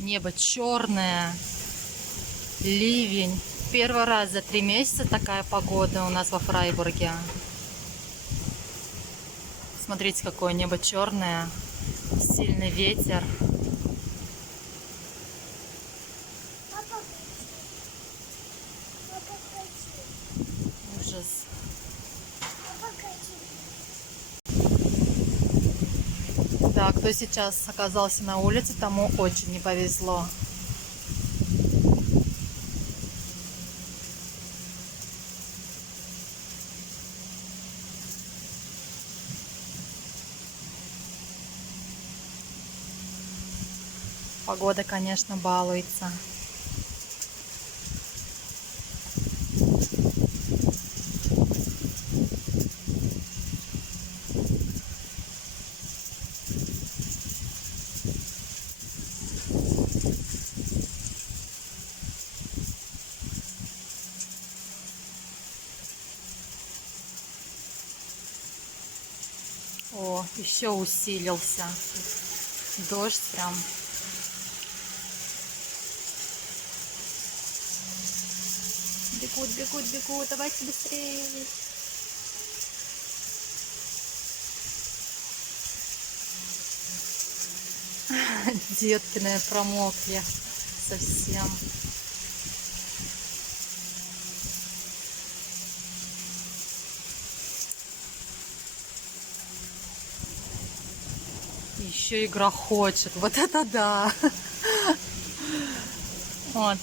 Небо черное, ливень. Первый раз за 3 месяца такая погода у нас во Фрайбурге. Смотрите, какое небо черное, сильный ветер. Ужас. Да, кто сейчас оказался на улице, тому очень не повезло. Погода, конечно, балуется. О, еще усилился дождь прям. Бегут, бегут, бегут, давайте быстрее. Детки, наверное, промокли совсем. Еще и грохочет. Вот это да! Вот.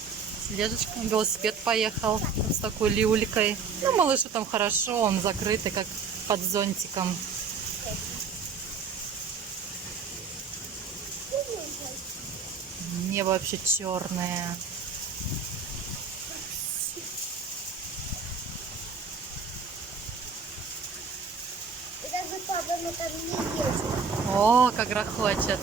Сележечка, велосипед поехал с такой люлькой. Ну, малышу там хорошо, он закрытый, как под зонтиком. Небо вообще черное. О, как грохочет.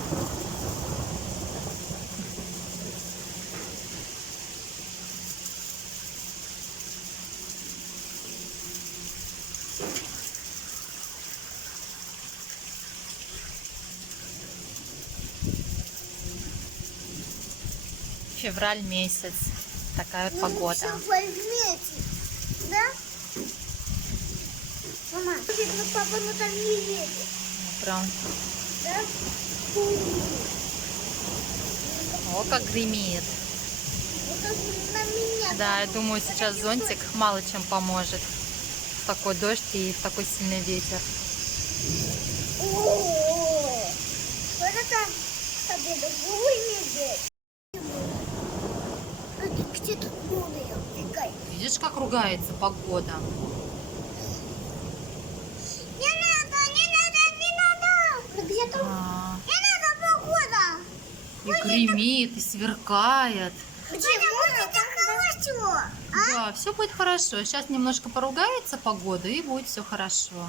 Февраль месяц. Такая вот погода. Да? Мама, папа, ну там не едет. Прям. Да? О, как гремит. Вот на меня. Да, я думаю, сейчас зонтик мало чем поможет. В такой дождь и в такой сильный ветер. О, вот это тебе другой медведь. Где тут море? Видишь, как ругается погода? Не надо, не надо, не надо. Где тут? Не надо погода. И гремит, и сверкает. Почему так хорошо? Да, все будет хорошо. Сейчас немножко поругается погода, и будет все хорошо.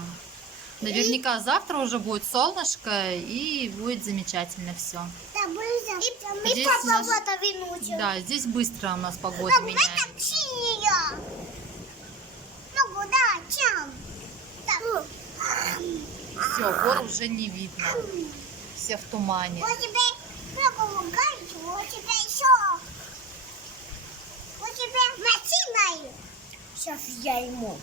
Наверняка завтра уже будет солнышко, и будет замечательно все. И папа в это винучил. Да, здесь быстро у нас погода меняется. Это синяя. Ну куда, чем? Все, гор уже не видно. Все в тумане. У тебя много горячего, у тебя еще. У тебя мочи. Сейчас я ему.